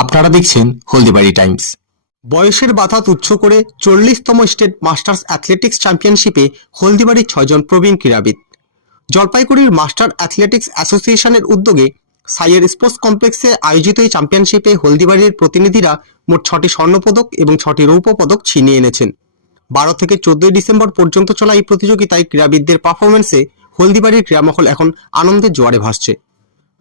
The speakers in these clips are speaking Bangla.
আপনারা দেখছেন হলদিবাড়ি টাইমস। বয়সের বাধা তুচ্ছ করে 40তম স্টেট মাস্টার্স অ্যাথলেটিক্স চ্যাম্পিয়নশিপে হলদিবাড়ির 6 জন প্রবীণ ক্রীড়াবিদ। জলপাইগুড়ির মাস্টার অ্যাথলেটিক্স অ্যাসোসিয়েশনের উদ্যোগে সাইয়ের স্পোর্টস কমপ্লেক্সে আয়োজিত এই চ্যাম্পিয়নশিপে হলদিবাড়ির প্রতিনিধিরা মোট 6টি স্বর্ণপদক এবং 6টি রৌপ্য পদক ছিনিয়ে এনেছেন। 12 থেকে 14 ডিসেম্বর পর্যন্ত চলা এই প্রতিযোগিতায় ক্রীড়াবিদদের পারফরমেন্সে হলদিবাড়ির ক্রীড়ামহল এখন আনন্দের জোয়ারে ভাসছে।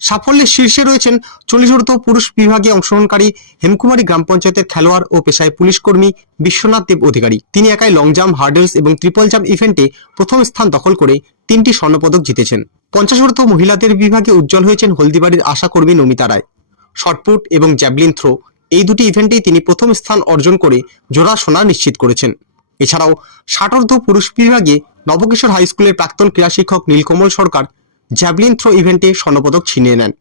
সাফল্যের শীর্ষে রয়েছেন 40 পুরুষ বিভাগে অংশগ্রহণকারী হেমকুমারী গ্রাম পঞ্চায়েতের খেলোয়াড় ও পেশায় পুলিশ কর্মী বিশ্বনাথ দেব অধিকারী। তিনি একাই লং জাম্প, হার্ডেলস এবং ট্রিপল জাম্প ইভেন্টে প্রথম স্থান দখল করে 3টি স্বর্ণপদক জিতেছেন। 50 মহিলাদের বিভাগে উজ্জ্বল হয়েছেন হলদিবাড়ির আশাকর্মী নমিতা রায়। শটপুট এবং জ্যাভলিন থ্রো এই দুটি ইভেন্টেই তিনি প্রথম স্থান অর্জন করে জোড়া সোনা নিশ্চিত করেছেন। এছাড়াও 60 পুরুষ বিভাগে নবকিশোর হাই স্কুলের প্রাক্তন ক্রীড়া শিক্ষক নীলকমল সরকার জ্যাভলিন থ্রো ইভেন্টে স্বর্ণপদক ছিনিয়ে নেন।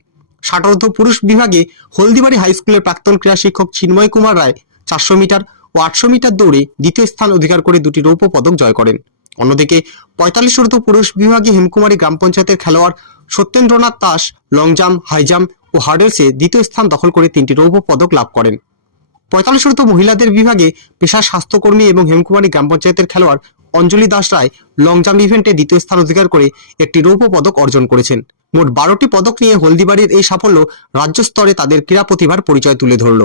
60 পুরুষ বিভাগে হলদিবাড়ি হাই স্কুলের প্রাক্তন ক্রীড়া শিক্ষক চিন্ময় কুমার রায় 400 মিটার ও 800 মিটার দৌড়ে দ্বিতীয় স্থান অধিকার করে 2টি রৌপ্য পদক জয় করেন। অন্যদিকে 45 পুরুষ বিভাগে হেমকুমারী গ্রাম পঞ্চায়েতের খেলোয়াড় Satyendranath Das long jump, high jump ও হার্ডেলসে দ্বিতীয় স্থান দখল করে 3টি রৌপ্য পদক লাভ করেন। 45 মহিলাদের বিভাগে পেশা স্বাস্থ্যকর্মী এবং হেমকুমারী গ্রাম পঞ্চায়েতের খেলোয়াড় অঞ্জলি দাস রায় লং জাম্প ইভেন্টে দ্বিতীয় স্থান অধিকার করে একটি রৌপ্য পদক অর্জন করেছেন। মোট 12টি পদক নিয়ে হলদিবাড়ির এই সাফল্য রাজ্য স্তরে তাদের ক্রীড়া প্রতিভার পরিচয় তুলে ধরল।